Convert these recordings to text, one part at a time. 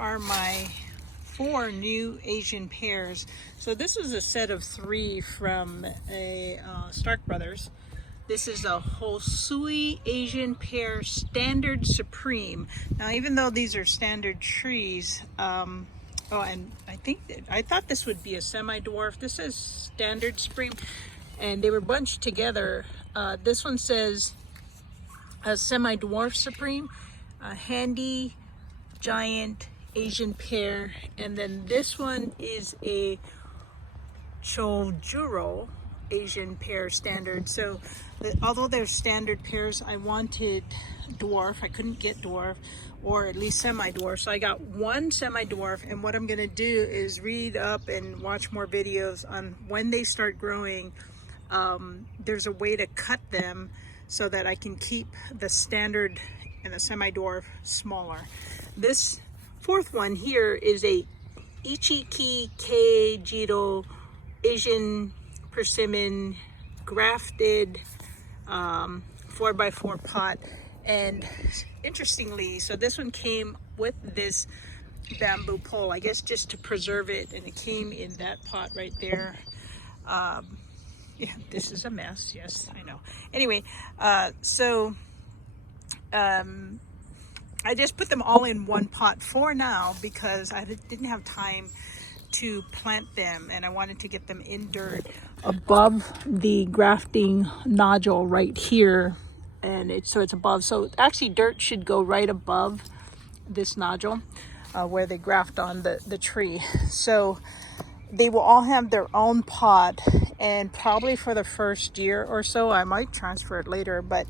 are my 4 new Asian pears. So this was a set of 3 from a Stark Brothers. This is a Hosui Asian Pear Standard Supreme. Now, even though these are standard trees, oh, and I thought this would be a semi-dwarf. This is Standard Supreme, and they were bunched together. This one says a semi-dwarf Supreme, a handy giant Asian pear, and then this one is a Chojuro Asian pear standard. So although they're standard pears, I wanted dwarf. I couldn't get dwarf, or at least semi-dwarf, so I got 1 semi-dwarf. And what I'm going to do is read up and watch more videos on when they start growing. There's a way to cut them so that I can keep the standard and the semi-dwarf smaller. This 4th one here is a Ichiki Keijiro Asian persimmon grafted 4x4 pot. And interestingly, so this one came with this bamboo pole, I guess just to preserve it, and it came in that pot right there. Yeah, this is a mess. Yes, I know. Anyway, I just put them all in one pot for now because I didn't have time to plant them, and I wanted to get them in dirt above the grafting nodule right here, and so it's above. So actually dirt should go right above this nodule where they graft on the tree. So they will all have their own pot, and probably for the first year or so, I might transfer it later, but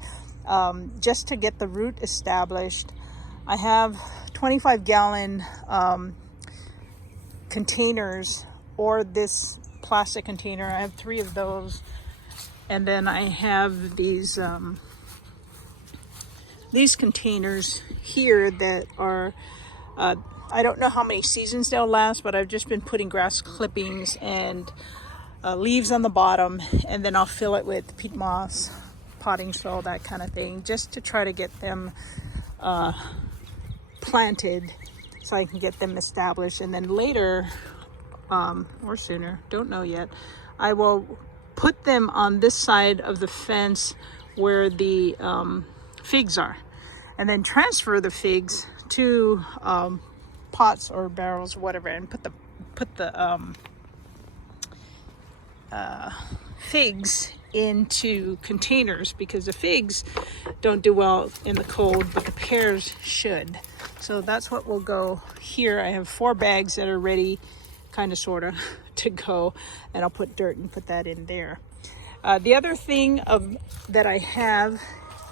just to get the root established, I have 25-gallon containers, or this plastic container. I have 3 of those, and then I have these containers here that are I don't know how many seasons they'll last, but I've just been putting grass clippings and leaves on the bottom, and then I'll fill it with peat moss, potting soil, that kind of thing, just to try to get them planted so I can get them established. And then later, or sooner, don't know yet, I will put them on this side of the fence where the figs are, and then transfer the figs to pots or barrels or whatever, and put the figs into containers, because the figs don't do well in the cold, but the pears should. So that's what will go here. I have 4 bags that are ready, kind of, sort of, to go, and I'll put dirt and put that in there. The other thing that I have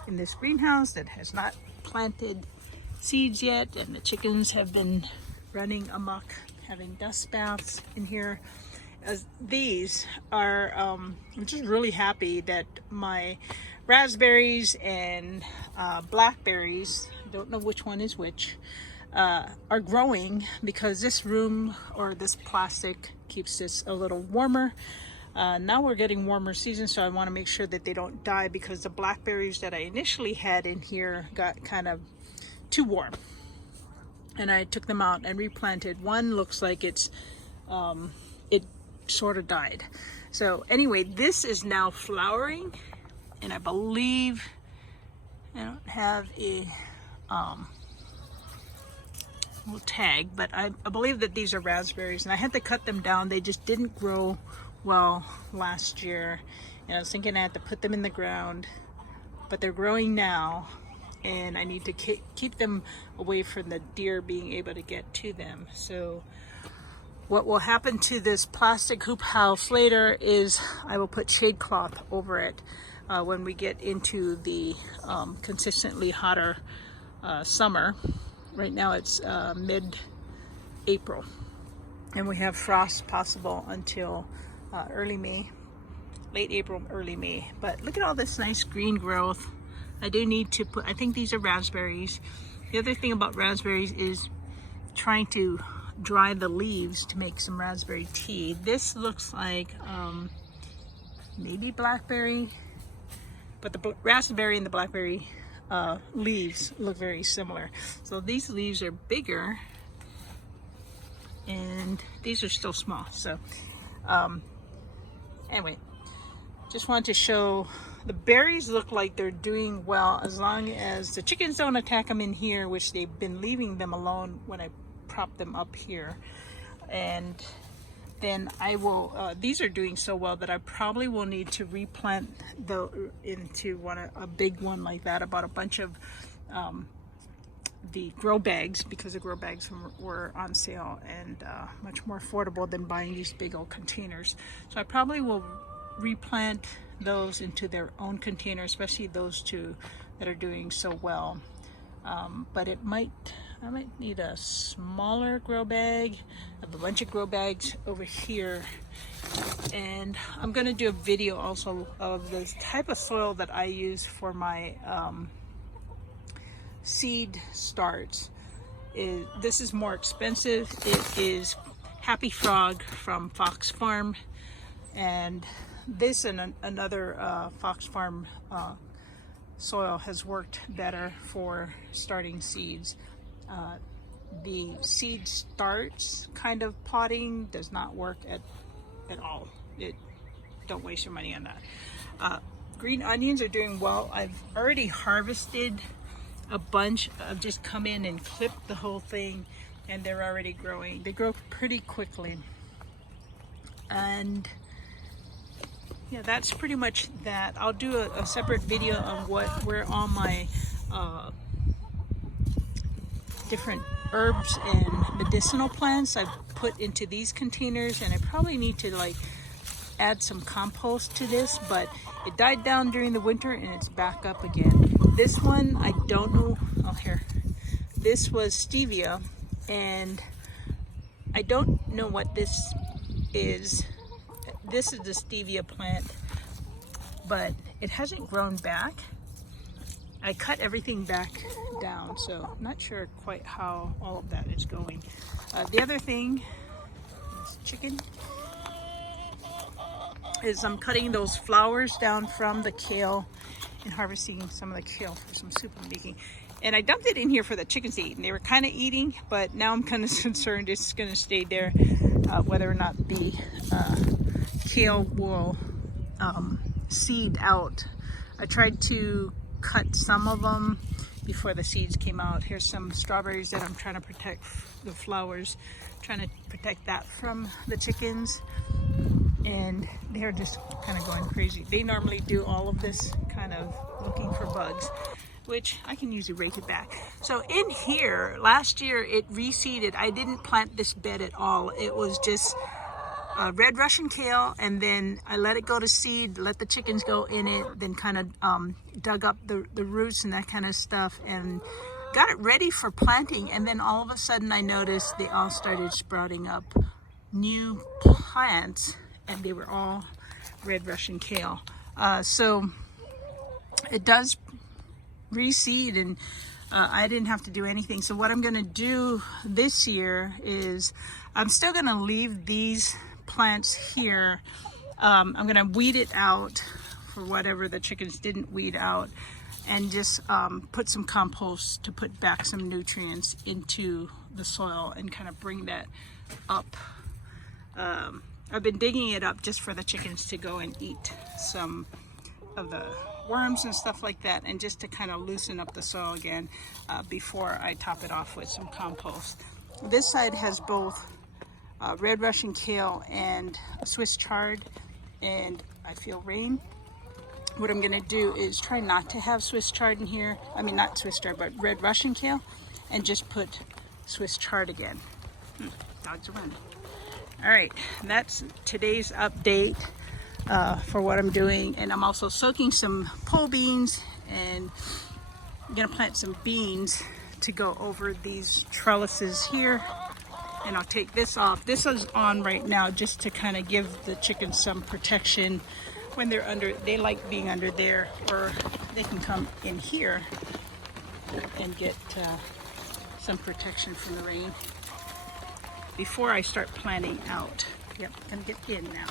in this greenhouse that has not planted seeds yet, and the chickens have been running amok, having dust baths in here, as these are, I'm just really happy that my raspberries and blackberries, don't know which one is which, are growing, because this room, or this plastic, keeps this a little warmer. Now we're getting warmer season, so I want to make sure that they don't die, because the blackberries that I initially had in here got kind of too warm, and I took them out and replanted. One looks like it sort of died. So anyway, this is now flowering, and I believe, I don't have a little tag, but I believe that these are raspberries, and I had to cut them down. They just didn't grow well last year, and I was thinking I had to put them in the ground, but they're growing now, and I need to keep them away from the deer being able to get to them. So what will happen to this plastic hoop house later is I will put shade cloth over it when we get into the consistently hotter summer. Right now it's mid-April, and we have frost possible until early May, late April, early May. But look at all this nice green growth. I do need to put, I think these are raspberries. The other thing about raspberries is trying to dry the leaves to make some raspberry tea. This looks like maybe blackberry, but the raspberry and the blackberry leaves look very similar. So these leaves are bigger, and these are still small. So anyway, just wanted to show the berries look like they're doing well as long as the chickens don't attack them in here, which they've been leaving them alone when I prop them up here. And then I will, these are doing so well that I probably will need to replant into a big one like that. I bought a bunch of the grow bags because the grow bags were on sale and much more affordable than buying these big old containers. So I probably will replant those into their own container, especially those two that are doing so well. But I might need a smaller grow bag. I have a bunch of grow bags over here, and I'm going to do a video also of the type of soil that I use for my seed starts. This is more expensive. It is Happy Frog from Fox Farm, and this and another Fox Farm soil has worked better for starting seeds. The seed starts kind of potting does not work at all. Don't waste your money on that. Green onions are doing well. I've already harvested a bunch. I've just come in and clipped the whole thing, and they're already growing. They grow pretty quickly. And yeah, that's pretty much that. I'll do a separate video on where all my different herbs and medicinal plants I've put into these containers, and I probably need to like add some compost to this, but it died down during the winter and it's back up again. This one, I don't know. Oh, here. This was stevia, and I don't know what this is. This is the stevia plant, but it hasn't grown back. I cut everything back down, so I'm not sure quite how all of that is going. The other thing is chicken. I'm cutting those flowers down from the kale and harvesting some of the kale for some soup I'm making. And I dumped it in here for the chickens to eat, and they were kind of eating, but now I'm kind of concerned it's going to stay there, whether or not the kale will seed out. I tried to cut some of them before the seeds came out. Here's some strawberries that I'm trying to protect the flowers, trying to protect that from the chickens, and they're just kind of going crazy. They normally do all of this kind of looking for bugs, which I can usually rake it back. So in here, last year it reseeded. I didn't plant this bed at all. It was just red Russian kale, and then I let it go to seed, let the chickens go in it, then kind of dug up the roots and that kind of stuff and got it ready for planting. And then all of a sudden I noticed they all started sprouting up new plants, and they were all red Russian kale. So it does reseed, and I didn't have to do anything. So what I'm going to do this year is I'm still going to leave these plants here. I'm going to weed it out for whatever the chickens didn't weed out, and just put some compost to put back some nutrients into the soil and kind of bring that up. I've been digging it up just for the chickens to go and eat some of the worms and stuff like that, and just to kind of loosen up the soil again before I top it off with some compost. This side has both red Russian kale and Swiss chard, and I feel rain. What I'm going to do is try not to have Swiss chard in here. I mean, not Swiss chard, but red Russian kale, and just put Swiss chard again. Dogs are running. All right, that's today's update for what I'm doing. And I'm also soaking some pole beans, and I'm gonna plant some beans to go over these trellises here. And I'll take this off. This is on right now just to kind of give the chickens some protection when they're under. They like being under there, or they can come in here and get some protection from the rain before I start planting out. Yep, gonna get in now.